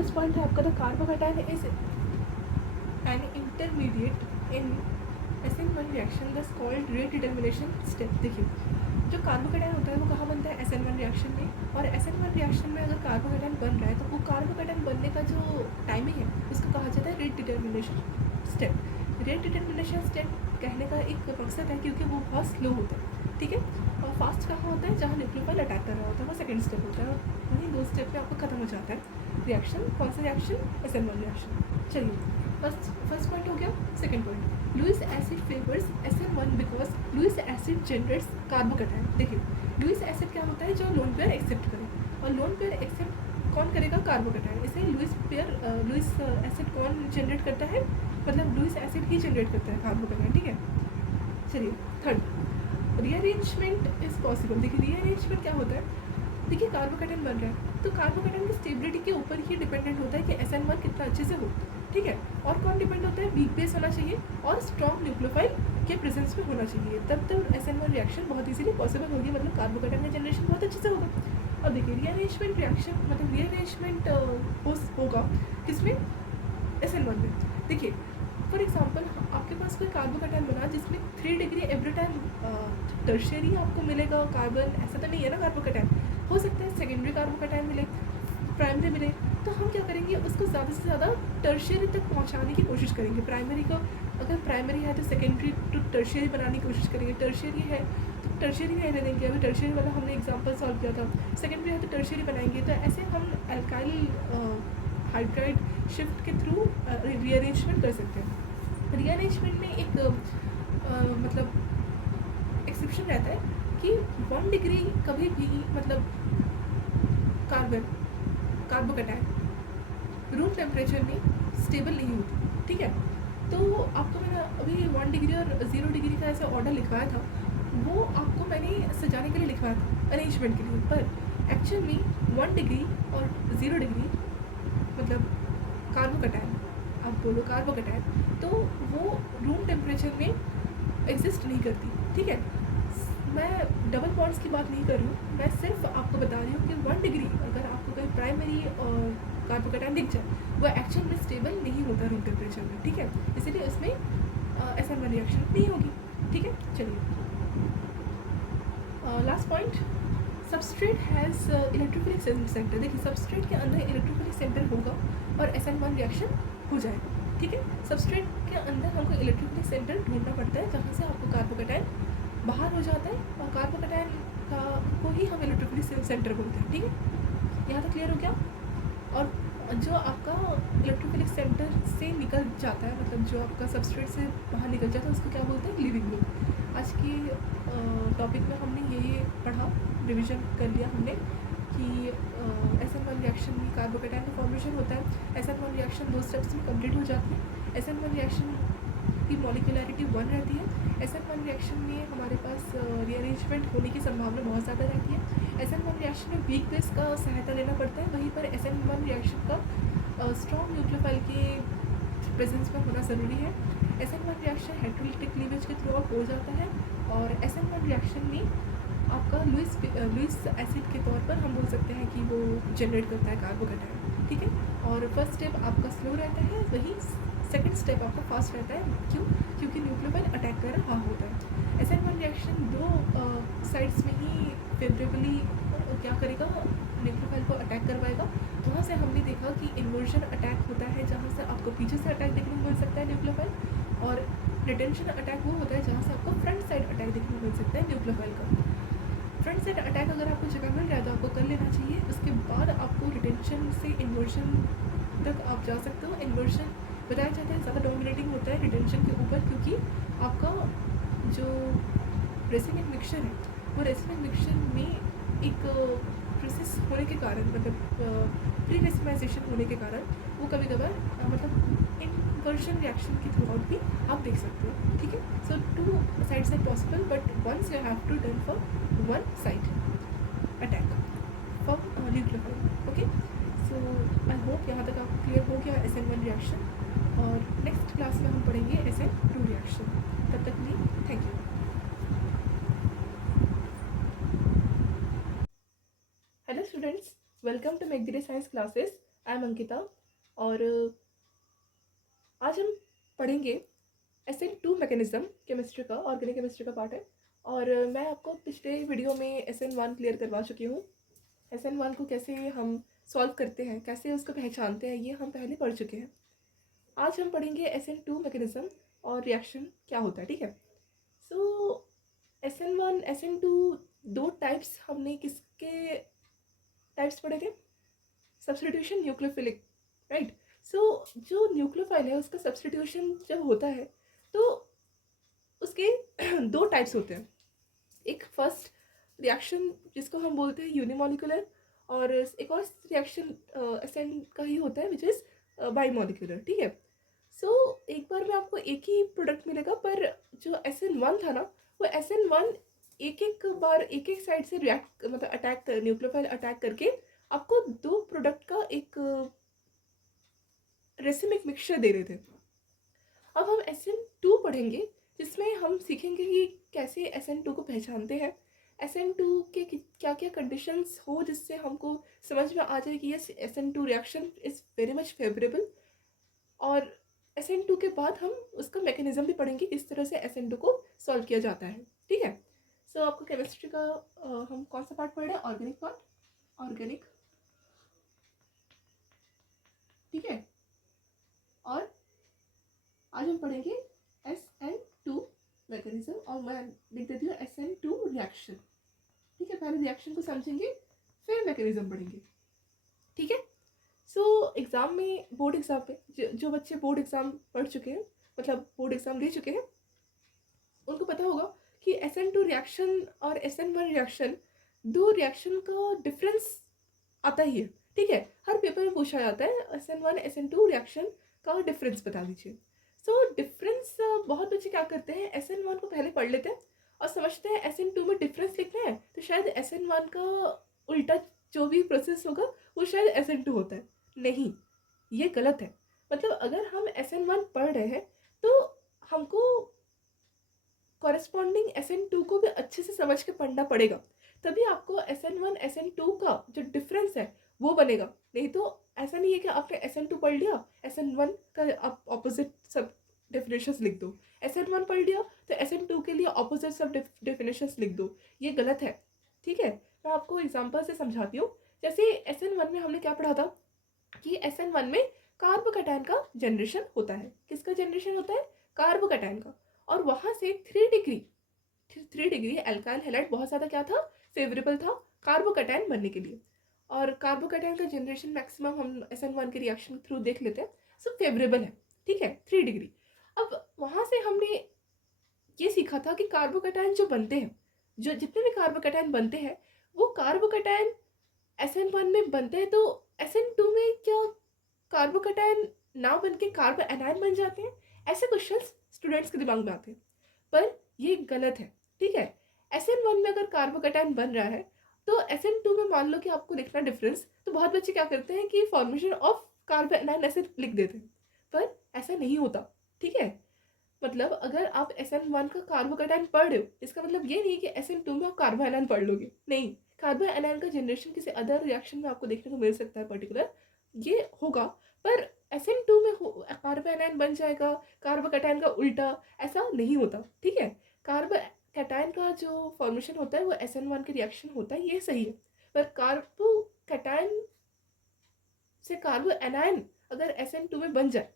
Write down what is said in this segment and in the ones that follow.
First point है आपका the carbocation is an intermediate in SN1 reaction दस called rate determination step. देखिए जो कार्बोकैटायन होता है वो कहाँ बनता है SN1 रिएक्शन में, और SN1 रिएक्शन में अगर कार्बोकैटायन बन रहा है तो वो कार्बोकैटायन बनने का जो टाइमिंग है उसको कहा जाता है rate determination step. Rate determination step कहने का एक मकसद है क्योंकि वो बहुत स्लो होता है, ठीक है। और फास्ट कहाँ होता है जहाँ न्यूक्लियोफाइल अटैक कर रहा होता है, वो सेकंड स्टेप होता है, वहीं दो स्टेप में आपको खत्म हो जाता है रिएक्शन। कौन सा रिएक्शन? SN1 reaction. चलिए फर्स्ट पॉइंट हो गया। Second point, Lewis acid favours SN1 because Lewis acid generates carbocation. देखिए लुईस एसिड क्या होता है? जो लोन पेयर एक्सेप्ट करे, और लोन पेयर एक्सेप्ट कौन करेगा? कार्बोकैटायन। इसे लुईस एसिड कौन जनरेट करता है? मतलब लुईस एसिड ही जनरेट करता है कार्बोकैटायन, ठीक है। चलिए थर्ड, रीअरेंजमेंट इज पॉसिबल। देखिए रीअरेंजमेंट क्या होता है? देखिए कार्बोकैटायन बन रहा है तो कार्बोकैटायन की स्टेबिलिटी के ऊपर ही डिपेंडेंट होता है कि SN1 कितना अच्छे से हो, ठीक है। और कौन डिपेंड होता है? वीक बेस होना चाहिए और स्ट्रॉन्ग न्यूक्लियोफाइल के प्रेजेंस में होना चाहिए, तब तो SN1 रिएक्शन बहुत इजीली पॉसिबल होगी, मतलब कार्बोकैटायन का जनरेशन बहुत अच्छे से होगा। अब देखिए रीअरेंजमेंट रिएक्शन मतलब रीअरेंजमेंट होगा किसमें? SN1 में। देखिए फॉर एग्जाम्पल आपके पास कोई कार्बोकैटायन बना जिसमें 3 डिग्री एवरी टाइम टर्शियरी आपको मिलेगा कार्बन, ऐसा तो नहीं है ना। कार्बोकैटायन हो सकता है सेकेंडरी कार्बोकैटायन मिले, प्राइमरी मिले, तो हम क्या करेंगे उसको ज़्यादा से ज़्यादा टर्शियरी तक पहुंचाने की कोशिश करेंगे। प्राइमरी को अगर प्राइमरी है तो सेकेंडरी टू टर्शियरी बनाने की कोशिश करेंगे, टर्शियरी है तो टर्शियरी में रहने देंगे। अभी टर्शियरी वाला हमने एग्जांपल सॉल्व किया था, सेकेंडरी है तो टर्शियरी बनाएंगे। तो ऐसे हम एल्काइल हाइड्राइड शिफ्ट के थ्रू रीअरेंजमेंट कर सकते हैं। रीअरेंजमेंट में एक मतलब एक्सेप्शन रहता है कि 1 डिग्री कभी भी मतलब कार्बोकैटायन रूम टेम्परेचर में स्टेबल नहीं होती, ठीक है। तो आपको मैंने अभी 1 डिग्री और 0 डिग्री का ऐसा ऑर्डर लिखवाया था, वो आपको मैंने सजाने के लिए लिखवाया था, अरेंजमेंट के लिए, पर एक्चुअल में 1 डिग्री और 0 डिग्री मतलब कार्बोकैटायन, आप बोलो कार्बोकैटायन, तो वो रूम टेम्परेचर में एग्जिस्ट नहीं करती, ठीक है। मैं डबल बॉन्ड्स की बात नहीं कर रही हूँ, मैं सिर्फ आपको बता रही हूँ कि 1 डिग्री अगर आपको कहीं प्राइमरी और कार्बोकैटायन दिख जाए वो एक्चुअल में स्टेबल नहीं होता रूम टेम्परेचर में, ठीक है। इसीलिए इसमें SN1 रिएक्शन नहीं होगी, ठीक है। चलिए last point, substrate has electrophilic centre. देखिए सबस्ट्रेट के अंदर इलेक्ट्रोफिलिक सेंटर होगा और SN1 रिएक्शन हो जाएगा, ठीक है। सबस्ट्रेट के अंदर हमको इलेक्ट्रोफिलिक सेंटर ढूंढना पड़ता है जहाँ से आपको कार्बोकैटायन बाहर हो जाता है, और कार्बोकैटायन का को ही हम इलेक्ट्रोफिलिक सेंटर बोलते हैं, ठीक है। यहाँ तक क्लियर हो गया। और जो आपका इलेक्ट्रोफिलिक सेंटर से निकल जाता है, मतलब जो आपका सबस्ट्रेट से बाहर निकल जाता है, उसको क्या बोलते हैं? Leaving group. आज की टॉपिक में हमने ये पढ़ा, रिविजन कर लिया हमने कि SN1 रिएक्शन में कार्बोकैटायन का फॉर्मेशन होता है। SN1 रिएक्शन 2 स्टेप्स में कंप्लीट हो जाती है। SN1 रिएक्शन की मॉलिक्यूलैरिटी 1 रहती है। SN1 रिएक्शन में हमारे पास रीअरेंजमेंट होने की संभावना बहुत ज़्यादा रहती है। SN1 रिएक्शन में वीक बेस का सहायता लेना पड़ता है, वहीं पर SN1 रिएक्शन का स्ट्रॉन्ग न्यूक्लियोफाइल के प्रेजेंस में होना ज़रूरी है। SN1 रिएक्शन हाइड्रोलिटिक क्लीवेज के थ्रू हो जाता है, और SN1 रिएक्शन में आपका लुईस एसिड के तौर पर हम बोल सकते हैं कि वो जनरेट करता है कार्बोकैटायन, ठीक है। और फर्स्ट स्टेप आपका स्लो रहता है, वही सेकंड स्टेप आपका फास्ट रहता है। क्यों? क्योंकि न्यूक्लियोफाइल अटैक कर रहा होता है। SN1 रिएक्शन दो साइड्स में ही फेवरेबली क्या करेगा? न्यूक्लियोफाइल को अटैक करवाएगा। वहाँ से हमने देखा कि इन्वर्जन अटैक होता है जहाँ से आपको पीछे से अटैक देखने को मिल सकता है न्यूक्लियोफाइल, और रिटेंशन अटैक वो होता है जहाँ से आपको फ्रंट साइड अटैक देखने को मिल सकता है न्यूक्लियोफाइल का। फ्रंट साइड अटैक अगर आपको जगह मिल रहा है तो आपको कर लेना चाहिए, उसके बाद आपको रिटेंशन से इन्वर्जन तक आप जा सकते हो। इन्वर्जन बताया जाता है ज़्यादा डोमिनेटिंग होता है रिटेंशन के ऊपर, क्योंकि आपका जो रेसिनिक मिक्सचर है वो रेसिनिक मिक्सचर में एक प्रोसेस होने के कारण, मतलब प्री रेसिमाइजेशन होने के कारण वो कभी कभार मतलब इन्वर्जन रिएक्शन के थ्रू आउट भी आप देख सकते हो, ठीक है। So 2 sides are possible, but once you have to done for 1 side attack for nucleophile, okay. So I hope यहाँ तक आपको क्लियर हो गया SN1 रिएक्शन, और नेक्स्ट क्लास में हम पढ़ेंगे SN2 रिएक्शन। तब तक के लिए thank you. Hello students, welcome to make the day science classes. I am Ankita और आज हम पढ़ेंगे SN2 मैकेनिज्म, केमिस्ट्री का, ऑर्गेनिक केमिस्ट्री का पार्ट है। और मैं आपको पिछले वीडियो में SN1 क्लियर करवा चुकी हूँ। SN1 को कैसे हम सॉल्व करते हैं, कैसे उसको पहचानते हैं, ये हम पहले पढ़ चुके हैं। आज हम पढ़ेंगे SN2 मैकेनिज्म और रिएक्शन क्या होता है, ठीक है। सो SN1 SN2 दो टाइप्स, हमने किसके टाइप्स पढ़े थे? Substitution, nucleophilic, right. सो जो न्यूक्लियोफाइल है उसका सब्सटीट्यूशन जब होता है तो उसके दो टाइप्स होते हैं। एक फर्स्ट रिएक्शन जिसको हम बोलते हैं यूनिमोलिकुलर, और एक और रिएक्शन एसएन का ही होता है विच इज़ बाईमोलिकुलर, ठीक है। सो एक बार में आपको एक ही प्रोडक्ट मिलेगा, पर जो SN1 था ना, वो SN1 एक एक बार एक एक साइड से रिएक्ट, मतलब अटैक, न्यूक्लियोफाइल अटैक करके आपको दो प्रोडक्ट का एक रेसिमिक मिक्सचर दे रहे थे। अब हम SN2 पढ़ेंगे जिसमें हम सीखेंगे कि कैसे SN2 को पहचानते हैं, SN2 के क्या क्या कंडीशंस हो जिससे हमको समझ में आ जाए कि ये SN2 reaction is very much favourable. और SN2 के बाद हम उसका मैकेनिज्म भी पढ़ेंगे, किस तरह से SN2 को सॉल्व किया जाता है, ठीक है। सो आपको केमिस्ट्री का हम कौन सा पार्ट पढ़ रहे हैं? ऑर्गेनिक पार्ट, ऑर्गेनिक, ठीक है। और आज हम पढ़ेंगे SN2 मैकेनिज्म, और मैं लिख देती हूँ SN2 रिएक्शन, ठीक है। पहले रिएक्शन को समझेंगे फिर मैकेनिज्म पढ़ेंगे, ठीक है। सो एग्ज़ाम में, बोर्ड एग्ज़ाम में जो बच्चे बोर्ड एग्ज़ाम पढ़ चुके हैं, मतलब बोर्ड एग्ज़ाम दे चुके हैं, उनको पता होगा कि SN2 रिएक्शन और SN1 रिएक्शन, दो रिएक्शन का डिफरेंस आता ही है, ठीक है। हर पेपर में पूछा जाता है SN1 SN2 रिएक्शन का डिफरेंस बता दीजिए। सो डिफरेंस बहुत बच्चे क्या करते हैं, SN1 को पहले पढ़ लेते हैं और समझते हैं SN2 में डिफरेंस लिखना है तो शायद SN1 का उल्टा जो भी प्रोसेस होगा वो शायद SN2 होता है। नहीं, ये गलत है। मतलब अगर हम SN1 पढ़ रहे हैं तो हमको कॉरेस्पॉन्डिंग SN2 को भी अच्छे से समझ के पढ़ना पड़ेगा, तभी आपको SN1 SN2 का जो डिफरेंस है वो बनेगा। नहीं तो ऐसा नहीं है कि आपने SN2 पढ़ लिया, SN1 का आप ऑपोजिट सब डेफिनेशंस लिख दो, SN1 पढ़ लिया तो SN2 के लिए ऑपोजिट सब डेफिनेशंस लिख दो, ये गलत है, ठीक है। मैं आपको एग्जांपल से समझाती हूँ। जैसे SN1 में हमने क्या पढ़ा था कि SN1 में कार्बोकैटायन का जनरेशन होता है। किसका जनरेशन होता है? कार्बोकैटायन का। और वहाँ से 3 डिग्री अल्काइल हैलाइड बहुत ज़्यादा क्या था, फेवरेबल था कार्बोकैटायन बनने के लिए। और कार्बोकैटायन का जनरेशन मैक्सिमम हम SN1 के रिएक्शन थ्रू देख लेते हैं, सब फेवरेबल है, ठीक है, 3 डिग्री। अब वहाँ से हमने ये सीखा था कि कार्बोकैटायन जो बनते हैं, जो जितने भी कार्बोकैटायन बनते हैं, वो कार्बोकैटायन SN1 में बनते हैं तो SN2 में क्या कार्बोकैटायन ना बन के कार्बो एनायन बन जाते हैं? ऐसे क्वेश्चंस स्टूडेंट्स के दिमाग में आते हैं, पर ये गलत है, ठीक है। SN1 में अगर कार्बोकैटायन बन रहा है तो SN2 में मान लो कि आपको लिखना डिफरेंस, तो बहुत बच्चे क्या करते हैं कि फॉर्मेशन ऑफ कार्बो एनायन ऐसे लिख देते हैं, पर ऐसा नहीं होता, ठीक है। मतलब अगर आप SN1 का कार्बोकैटायन पढ़ रहे हो, इसका मतलब ये नहीं कि SN2 में आप कार्बो एनायन पढ़ लोगे, नहीं। कार्बो एनायन का जनरेशन किसी अदर रिएक्शन में आपको देखने को मिल सकता है, पर्टिकुलर ये होगा, पर SN2 में कार्बो एनायन बन जाएगा, कार्बोकैटायन का उल्टा, ऐसा नहीं होता, ठीक है। कार्बोकैटायन का जो फॉर्मेशन होता है वो SN1 के रिएक्शन होता है, ये सही है। पर कार्बोकैटायन से कार्बो एनायन अगर SN2 में बन जाए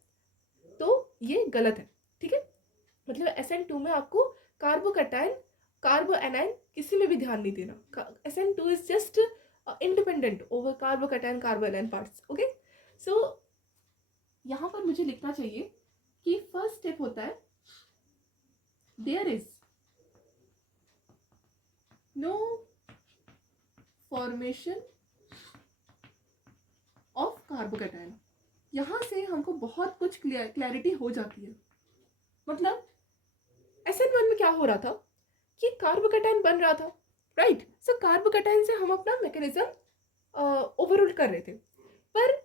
तो ये गलत है, ठीक है। मतलब SN2 में आपको कार्बोकैटायन, कार्बो एनायन किसी में भी ध्यान नहीं देना। SN2 is just independent over carbocation carbo anion parts, okay. So यहाँ पर मुझे लिखना चाहिए कि फर्स्ट स्टेप होता है there is no formation of carbocation. यहाँ से हमको बहुत कुछ क्लैरिटी हो जाती है। मतलब SN1 में क्या हो रहा था कि कार्बोकैटायन बन रहा था, राइट। सो कार्बोकैटायन से हम अपना मैकेनिज्म ओवररूल कर रहे थे, पर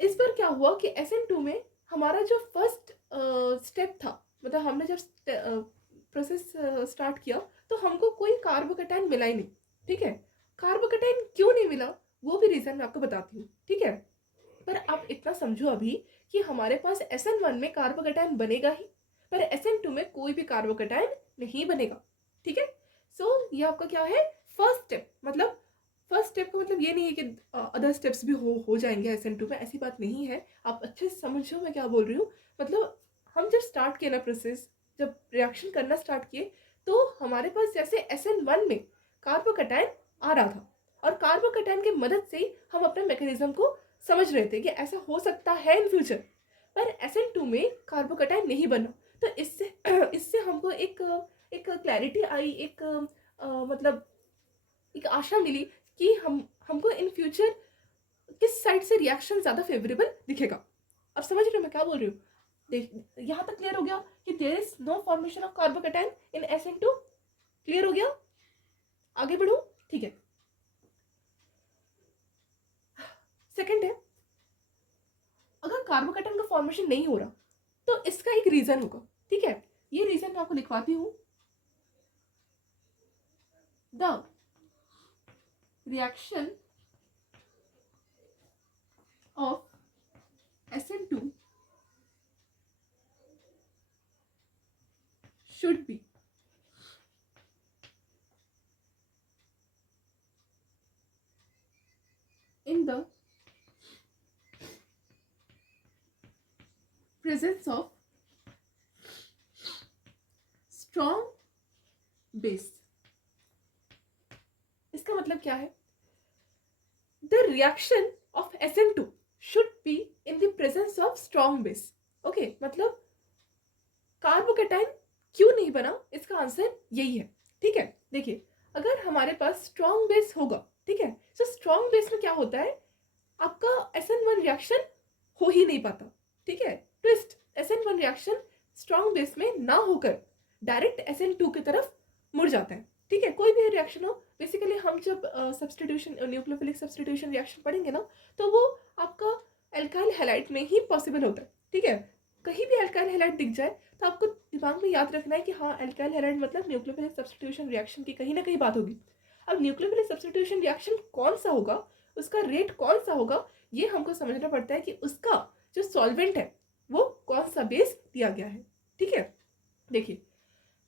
इस बार क्या हुआ कि SN2 में हमारा जो फर्स्ट स्टेप था, मतलब हमने जब प्रोसेस स्टार्ट किया तो हमको कोई कार्बोकैटायन मिला ही नहीं, ठीक है। कार्बोकैटायन क्यों नहीं मिला वो भी रीज़न मैं आपको बताती हूँ, ठीक है। पर आप इतना समझो अभी कि हमारे पास SN1 में कार्बोकैटायन बनेगा ही, पर SN2 में कोई भी कार्बोकैटायन नहीं बनेगा। ठीक है, सो ये आपका क्या है, फर्स्ट स्टेप। मतलब फर्स्ट स्टेप का मतलब ये नहीं है कि अदर स्टेप्स भी हो जाएंगे SN2 में, ऐसी बात नहीं है। आप अच्छे से समझो मैं क्या बोल रही हूँ। मतलब हम जब स्टार्ट किए ना प्रोसेस, जब रिएक्शन करना स्टार्ट किए, तो हमारे पास जैसे SN1 में कार्बोकैटायन आ रहा था, और कार्बोकैटायन की मदद से ही हम अपने मैकेनिज्म को समझ रहे थे कि ऐसा हो सकता है इन फ्यूचर। पर SN2 में कार्बोकैटायन नहीं बना, तो इससे इससे हमको एक क्लैरिटी आई, एक मतलब एक आशा मिली कि हमको इन फ्यूचर किस साइड से रिएक्शन ज़्यादा फेवरेबल दिखेगा। अब समझ रहे हो मैं क्या बोल रही हूँ? देख, यहाँ तक क्लियर हो गया कि there is no formation of carbocation in SN2। Clear हो गया? आगे बढ़ू? ठीक है। सेकंड है, अगर कार्बोकैटायन का फॉर्मेशन नहीं हो रहा तो इसका एक रीजन होगा। ठीक है, ये रीजन मैं आपको लिखवाती हूँ। The reaction of SN2 should be in the presence of strong base। इसका मतलब क्या है? The reaction of SN2 should be in the presence of strong base। Okay, मतलब कार्बोकैटायन क्यों नहीं बना, इसका आंसर यही है। ठीक है, देखिए, अगर हमारे पास स्ट्रॉन्ग बेस होगा, ठीक है, तो स्ट्रॉन्ग बेस में क्या होता है, आपका SN1 रिएक्शन हो ही नहीं पाता। ठीक है, twist, SN1 reaction strong base में ना होकर डायरेक्ट SN2 की तरफ मुड़ जाता है। ठीक है, कोई भी रिएक्शन हो, बेसिकली हम जब सब्सटीट्यूशन, न्यूक्लियोफिलिक सब्सटीट्यूशन रिएक्शन पढ़ेंगे ना, तो वो आपका एल्काइल हैलाइड में ही पॉसिबल होता है। ठीक है, कहीं भी एल्काइल हैलाइड दिख जाए तो आपको दिमाग में याद रखना है कि हाँ, एल्काइल हैलाइड मतलब न्यूक्लियोफिलिक सब्सटीट्यूशन रिएक्शन की कहीं ना कहीं बात होगी। अब न्यूक्लियोफिलिक सब्सटीट्यूशन रिएक्शन कौन सा होगा, उसका रेट कौन सा होगा, ये हमको समझना पड़ता है कि उसका जो सॉल्वेंट है वो कौन सा बेस दिया गया है। ठीक है, देखिए,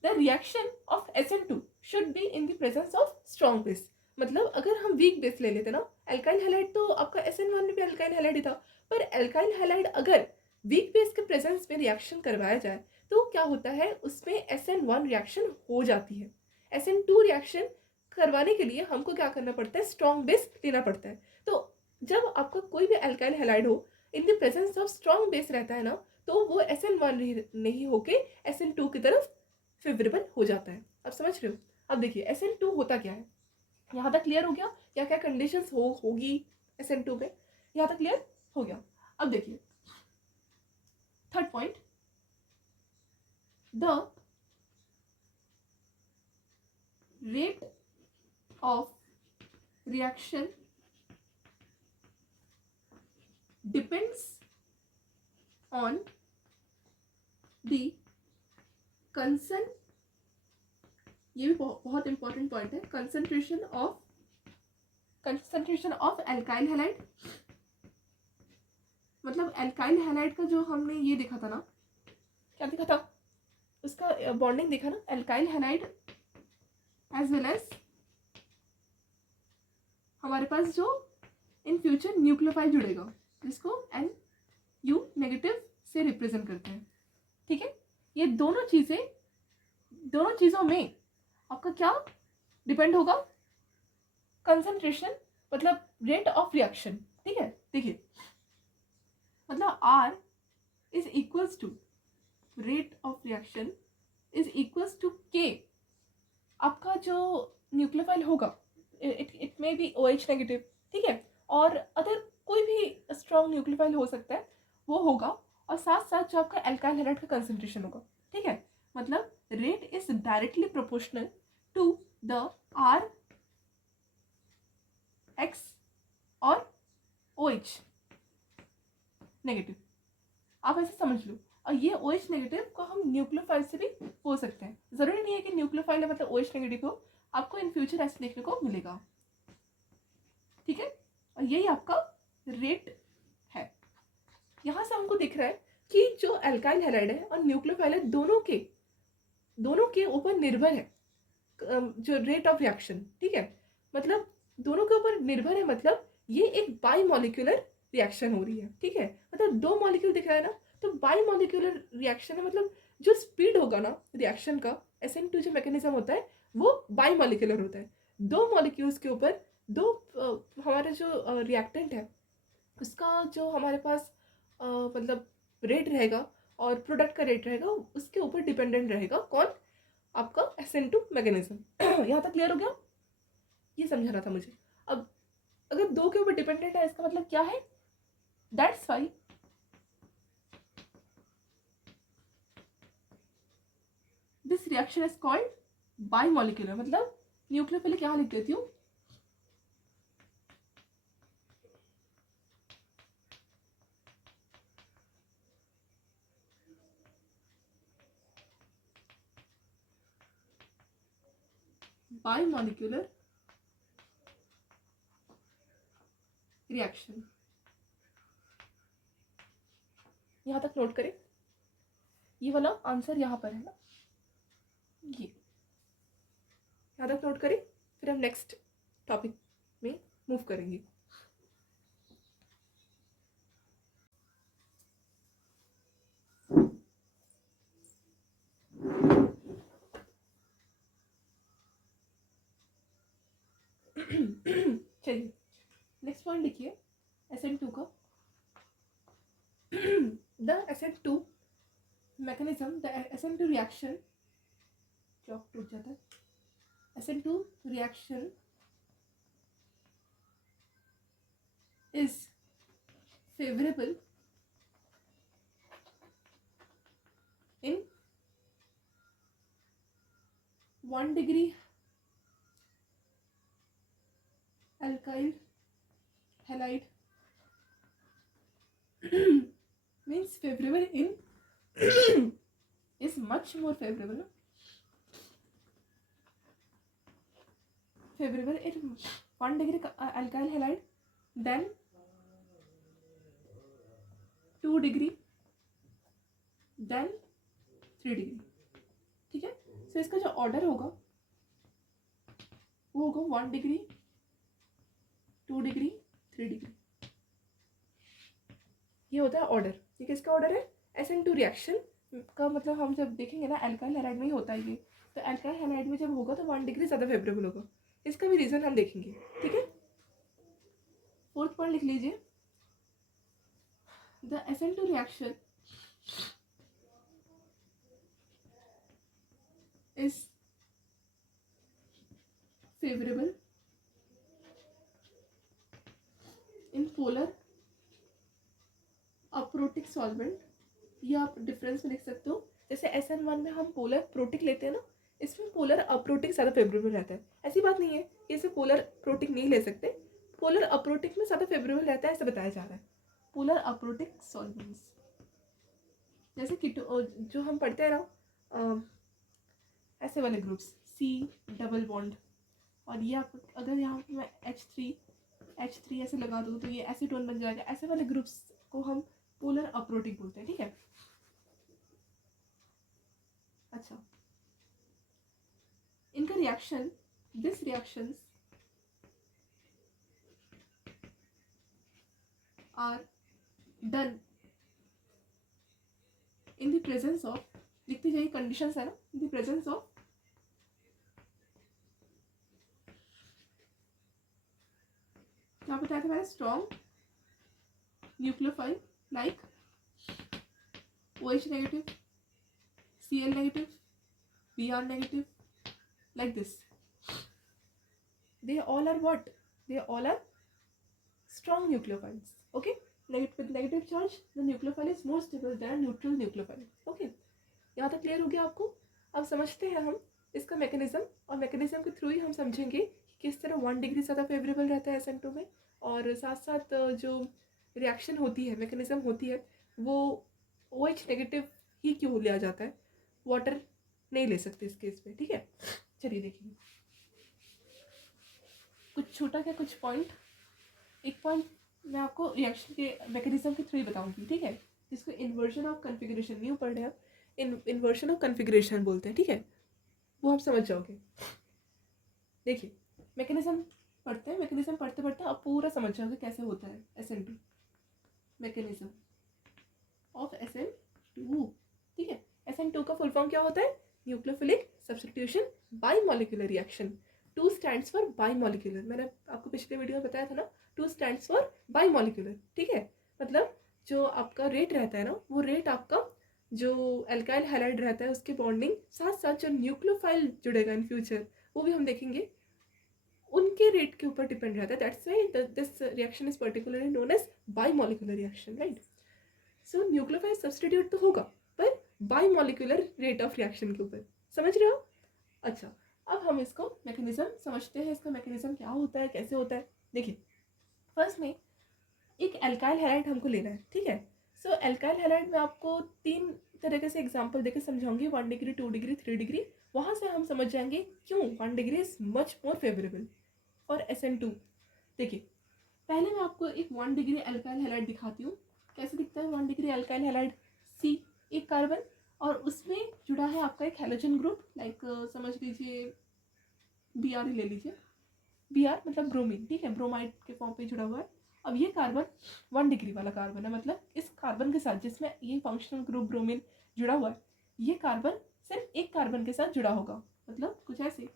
the reaction of SN2 should be in the presence of strong base. मतलब अगर हम वीक बेस ले लेते ना, एल्काइल हैलाइड तो आपका SN1 में भी एल्काइल हैलाइड ही था, पर एल्काइल हैलाइड अगर वीक बेस के प्रेजेंस में रिएक्शन करवाया जाए तो क्या होता है, उसमें SN1 रिएक्शन हो जाती है। SN2 रिएक्शन करवाने के लिए हमको क्या करना पड़ता है, स्ट्रॉन्ग बेस लेना पड़ता है। तो जब आपका कोई भी एल्काइल हैलाइड हो, इन the presence of strong base रहता है ना, तो वो SN1 नहीं होके SN2 की तरफ फेवरेबल हो जाता है। अब समझ रहे हो? अब देखिए, SN2 होता क्या है, यहाँ तक क्लियर हो गया? क्या क्या कंडीशंस होगी SN2 में, यहाँ तक क्लियर हो गया? अब देखिए, third point, the rate of reaction depends on the concen, ये भी बहुत इंपॉर्टेंट पॉइंट है, कंसंट्रेशन ऑफ एल्काइल हैलाइड। मतलब एल्काइल हैलाइड का जो हमने ये देखा था ना, क्या देखा था, उसका बॉन्डिंग देखा ना, alkyl halide as well as हमारे पास जो इन फ्यूचर न्यूक्लियोफाइल जुड़ेगा, जिसको NU नेगेटिव से रिप्रेजेंट करते हैं। ठीक है, ये दोनों चीज़ों में आपका क्या डिपेंड होगा, कंसंट्रेशन, मतलब रेट ऑफ रिएक्शन। ठीक है, देखिए, मतलब R is equals to rate of reaction is equals to K। आपका जो न्यूक्लियोफाइल होगा, it may be OH negative, ठीक है, और अदर कोई भी स्ट्रॉन्ग न्यूक्लियोफाइल हो सकता है, वो होगा, और साथ साथ जो आपका एल्काइल हैलाइड का कंसंट्रेशन होगा। ठीक है, मतलब rate is directly proportional to the RX और OH नेगेटिव। आप ऐसे समझ लो, और ये OH नेगेटिव को हम न्यूक्लियोफाइल से भी बोल सकते हैं। जरूरी नहीं है कि न्यूक्लियोफाइल है मतलब OH नेगेटिव हो, आपको इन फ्यूचर ऐसे देखने को मिलेगा। ठीक है, और यही आपका रेट है। यहाँ से हमको दिख रहा है कि जो अल्काइल हैलाइड है और न्यूक्लियोफाइल है दोनों के ऊपर निर्भर है जो रेट ऑफ रिएक्शन, ठीक है, मतलब दोनों के ऊपर निर्भर है, मतलब ये एक बाई मॉलिक्यूलर रिएक्शन हो रही है, ठीक है, मतलब दो मॉलिक्यूल दिख रहा है ना, तो बाई मॉलिक्यूलर रिएक्शन है, मतलब जो स्पीड होगा ना रिएक्शन का, SN2 जो मैकेनिज्म होता है वो बाई मॉलिक्यूलर होता है, दो मॉलिक्यूल्स के ऊपर दो हमारा जो रिएक्टेंट है उसका जो हमारे पास मतलब रेट रहेगा और प्रोडक्ट का रेट रहेगा उसके ऊपर डिपेंडेंट रहेगा कौन, आपका SN2 मैकेनिज्म। यहाँ तक क्लियर हो गया, ये समझाना था मुझे। अब अगर दो के ऊपर डिपेंडेंट है इसका मतलब क्या है, that's why this reaction is called by molecular, मतलब न्यूक्लियोफिलिक यहाँ लिख देती हूँ, बाई मॉलिक्यूलर रिएक्शन। यहाँ तक नोट करें, ये वाला आंसर यहाँ पर है ना, ये यहाँ तक नोट करें, फिर हम नेक्स्ट टॉपिक में मूव करेंगे। चलिए नेक्स्ट पॉइंट लिखिए SN2 का। The SN2 mechanism, the SN2 reaction, chalk टूट जाता है, SN2 reaction is favorable in 1 degree alkyl halide means favorable in is much more favorable in 1 degree alkyl halide than 2 degree than 3 degree, ठीक है। सो इसका जो order होगा वो होगा 1 डिग्री, 2 डिग्री, 3 डिग्री, ये होता है ऑर्डर। ये किसका ऑर्डर है, SN2 रिएक्शन का, मतलब हम जब देखेंगे ना अल्काइल हैलाइड में ही होता है ये, तो अल्काइल हैलाइड में जब होगा तो 1 डिग्री ज़्यादा फेवरेबल होगा, इसका भी रीज़न हम देखेंगे, ठीक है। फोर्थ पॉइंट लिख लीजिए, the SN2 reaction is favorable in polar aprotic solvent, ये आप डिफरेंस में लिख सकते हो, जैसे SN1 में हम पोलर प्रोटिक लेते हैं ना, इसमें पोलर अप्रोटिक ज़्यादा फेवरेबल रहता है, ऐसी बात नहीं है कि इसे पोलर प्रोटिक नहीं ले सकते, पोलर अप्रोटिक में ज़्यादा फेवरेबल रहता है ऐसा बताया जा रहा है। पोलर अप्रोटिक सॉल्वेंट्स जैसे कीटो जो हम पढ़ते हैं ना ऐसे वाले ग्रुप्स C डबल बॉन्ड, और ये आप अगर यहाँ पे मैं H3 ऐसे लगा दूँ तो ये एसीटोन बन जाएगा, ऐसे वाले ग्रुप्स को हम पोलर अप्रोटिक बोलते हैं, ठीक है। अच्छा, इनका reaction, this reactions are done in the presence of, लिखते जाइए कंडीशंस है ना, इन द प्रेजेंस ऑफ क्या बताया था मैंने, strong nucleophile like OH negative, Cl negative, Br negative, like this. They all are what? They all are strong nucleophiles. Okay? With negative charge, the nucleophile is more stable than neutral nucleophile. Okay? यहाँ तक clear हो गया आपको। अब समझते हैं हम इसका मैकेनिज्म, और मैकेनिज्म के थ्रू ही हम समझेंगे कि किस तरह 1 डिग्री ज़्यादा फेवरेबल रहता है SN2 में, और साथ साथ जो रिएक्शन होती है, मैकेनिज्म होती है, वो OH नेगेटिव ही क्यों लिया जाता है, वाटर नहीं ले सकते इस केस में, ठीक है। चलिए देखिए, कुछ छोटा क्या कुछ पॉइंट, एक पॉइंट मैं आपको रिएक्शन के मैकेनिज्म के थ्रू बताऊंगी, ठीक है, जिसको इन्वर्जन ऑफ कन्फिग्रेशन नहीं पढ़ रहे आप, इन्वर्जन ऑफ कन्फिग्रेशन बोलते हैं, ठीक है, वो आप समझ जाओगे। देखिए मैकेनिज्म पढ़ते हैं, मैकेनिज्म पढ़ते पढ़ते आप पूरा समझ जाओगे कैसे होता है SN2 मैकेनिज्म ऑफ SN2, ठीक है। SN2 का फुल फॉर्म क्या होता है? Nucleophilic substitution by molecular reaction. 2 stands for by molecular, मैंने आपको पिछले वीडियो में बताया था ना, 2 स्टैंड्स फॉर बाई मॉलिक्यूलर, ठीक है। मतलब जो आपका रेट रहता है ना, वो रेट आपका जो एल्काइल हैलाइड रहता है उसके बॉन्डिंग, साथ साथ जो न्यूक्लियोफाइल जुड़ेगा इन फ्यूचर वो भी हम देखेंगे, उनके रेट के ऊपर डिपेंड रहता है। That's why this reaction is particularly known as bimolecular reaction, right. So nucleophile substitute तो होगा पर bimolecular rate of reaction के ऊपर, समझ रहे हो? अच्छा, अब हम इसको मैकेनिज्म समझते हैं, इसका मैकेनिज्म क्या होता है, कैसे होता है। देखिए फर्स्ट में एक एल्काइल हैलाइड हमको लेना है, ठीक है। सो एल्काइल हैलाइड में आपको 3 तरीके से एग्जांपल देकर समझाऊंगी, 1 डिग्री, 2 डिग्री, 3 डिग्री। वहाँ से हम समझ जाएंगे क्यों 1 degree is much more favourable for SN2। देखिए पहले मैं आपको एक 1 डिग्री एल्काइल हैलाइड दिखाती हूँ, कैसे दिखता है 1 डिग्री एल्काइल हैलाइड। C एक कार्बन और उसमें जुड़ा है आपका एक हैलोजन ग्रुप, लाइक समझ लीजिए Br ले लीजिए, Br मतलब ब्रोमीन, ठीक है, ब्रोमाइड के फॉर्म पे जुड़ा हुआ है। अब ये कार्बन 1 डिग्री वाला कार्बन है, मतलब इस कार्बन के साथ जिसमें ये फंक्शनल ग्रुप ब्रोमीन जुड़ा हुआ है, ये कार्बन सिर्फ एक कार्बन के साथ जुड़ा होगा, मतलब कुछ ऐसे। It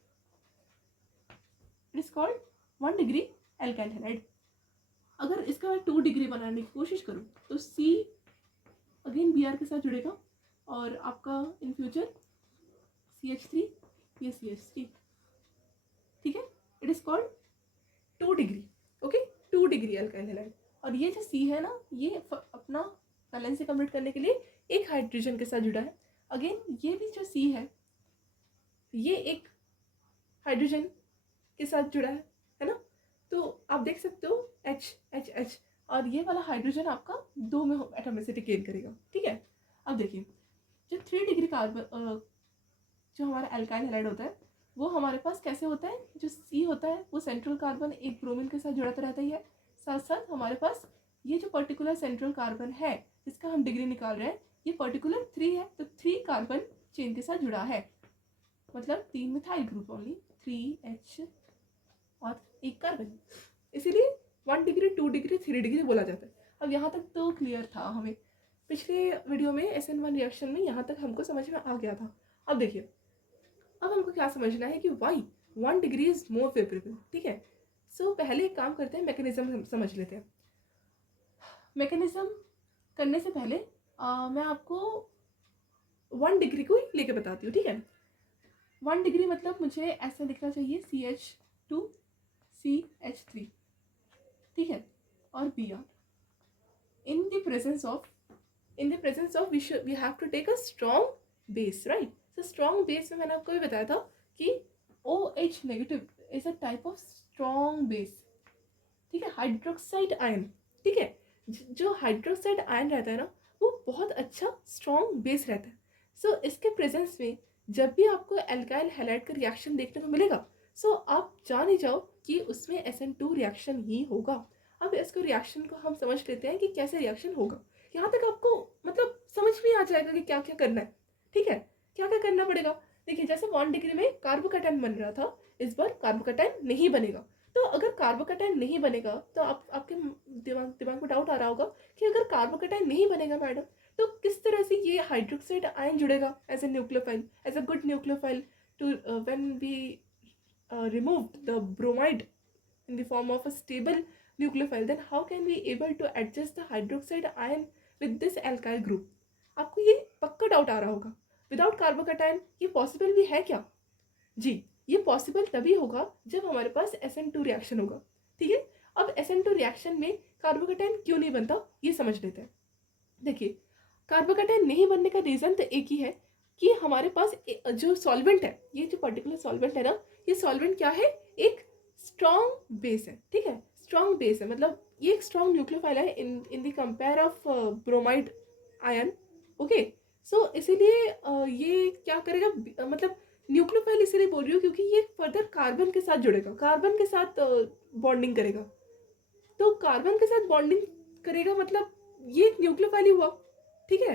is called 1 degree alkyl halide. अगर इसका मैं 2 डिग्री बनाने की कोशिश करूँ तो C अगेन Br के साथ जुड़ेगा और आपका इन फ्यूचर CH3, ये CH3, ठीक है। It is called 2 degree, okay, 2 degree alkyl halide. और ये जो C है ना, ये अपना बैलेंस कंप्लीट करने के लिए एक हाइड्रोजन के साथ जुड़ा है। अगेन ये भी जो C है ये एक हाइड्रोजन के साथ जुड़ा है ना। तो आप देख सकते हो H और ये वाला हाइड्रोजन आपका 2 में एटॉमिसिटी गेन करेगा, ठीक है। अब देखिए जो 3 डिग्री कार्बन जो हमारा एल्काइल हैलाइड होता है वो हमारे पास कैसे होता है, जो C होता है वो सेंट्रल कार्बन एक ब्रोमीन के साथ जुड़ा तो रहता ही है, साथ साथ हमारे पास ये जो पर्टिकुलर सेंट्रल कार्बन है जिसका हम डिग्री निकाल रहे हैं ये पर्टिकुलर 3 है, तो 3 कार्बन चेन के साथ जुड़ा है, मतलब 3 मिथाइल ग्रुप ओनली, 3H और एक कार्बन, इसीलिए 1 डिग्री, 2 डिग्री, 3 डिग्री बोला जाता है। अब यहाँ तक तो क्लियर था हमें, पिछले वीडियो में SN1 रिएक्शन में यहाँ तक हमको समझ में आ गया था। अब देखिए अब हमको क्या समझना है कि why 1 degree is more favourable, ठीक है। सो पहले एक काम करते हैं, मैकेनिज्म समझ लेते हैं। मैकेनिज्म करने से पहले मैं आपको 1 डिग्री को लेके बताती हूँ, ठीक है। 1 डिग्री मतलब मुझे ऐसा दिखना चाहिए CH2 CH3, ठीक है, और Br in the presence of we have to take a strong base, right? So strong base में मैंने आपको भी बताया था कि OH negative is a type of strong base, ठीक है, हाइड्रोक्साइड आयन, ठीक है। जो हाइड्रोक्साइड आयन रहता है ना वो बहुत अच्छा स्ट्रॉन्ग बेस रहता है। सो इसके प्रेजेंस में जब भी आपको एल्काइल हैलाइड का रिएक्शन देखने को मिलेगा सो आप जान ही जाओ कि उसमें SN2 रिएक्शन ही होगा। अब इसको रिएक्शन को हम समझ लेते हैं कि कैसे रिएक्शन होगा, यहाँ तक आपको मतलब समझ में आ जाएगा कि क्या क्या करना है, ठीक है, क्या क्या करना पड़ेगा। देखिए जैसे 1 डिग्री में कार्बोकैटायन बन रहा था, इस बार कार्बोकैटायन नहीं बनेगा। तो अगर कार्बोकैटायन नहीं बनेगा तो आपके दिमाग में डाउट आ रहा होगा कि अगर कार्बोकैटायन नहीं बनेगा मैडम तो किस तरह से ये हाइड्रोक्साइड आयन जुड़ेगा as a nucleophile, as a good nucleophile to when we removed the bromide in the form of a stable nucleophile, then how can we able to adjust the hydroxide ion with this alkyl group? आपको ये पक्का doubt आ रहा होगा, without carbocation ये possible भी है क्या? जी ये पॉसिबल तभी होगा जब हमारे पास SN2 रिएक्शन होगा, ठीक है। अब SN2 रिएक्शन में कार्बोकैटायन क्यों नहीं बनता ये समझ लेते हैं। देखिए कार्बोकैटायन नहीं बनने का रीज़न तो एक ही है कि हमारे पास जो सॉल्वेंट है, ये जो पर्टिकुलर सॉल्वेंट है ना, ये सॉल्वेंट क्या है, एक स्ट्रॉन्ग बेस है, ठीक है, स्ट्रॉन्ग बेस है, मतलब ये एक स्ट्रॉन्ग न्यूक्लियोफाइल है in the compare of bromide ion, okay. So इसीलिए ये क्या करेगा, मतलब न्यूक्लियोफाइल इसीलिए बोल रही हूँ क्योंकि ये फर्दर कार्बन के साथ जुड़ेगा, कार्बन के साथ बॉन्डिंग करेगा। तो कार्बन के साथ बॉन्डिंग करेगा, मतलब ये एक न्यूक्लियोफाइल हुआ, ठीक है।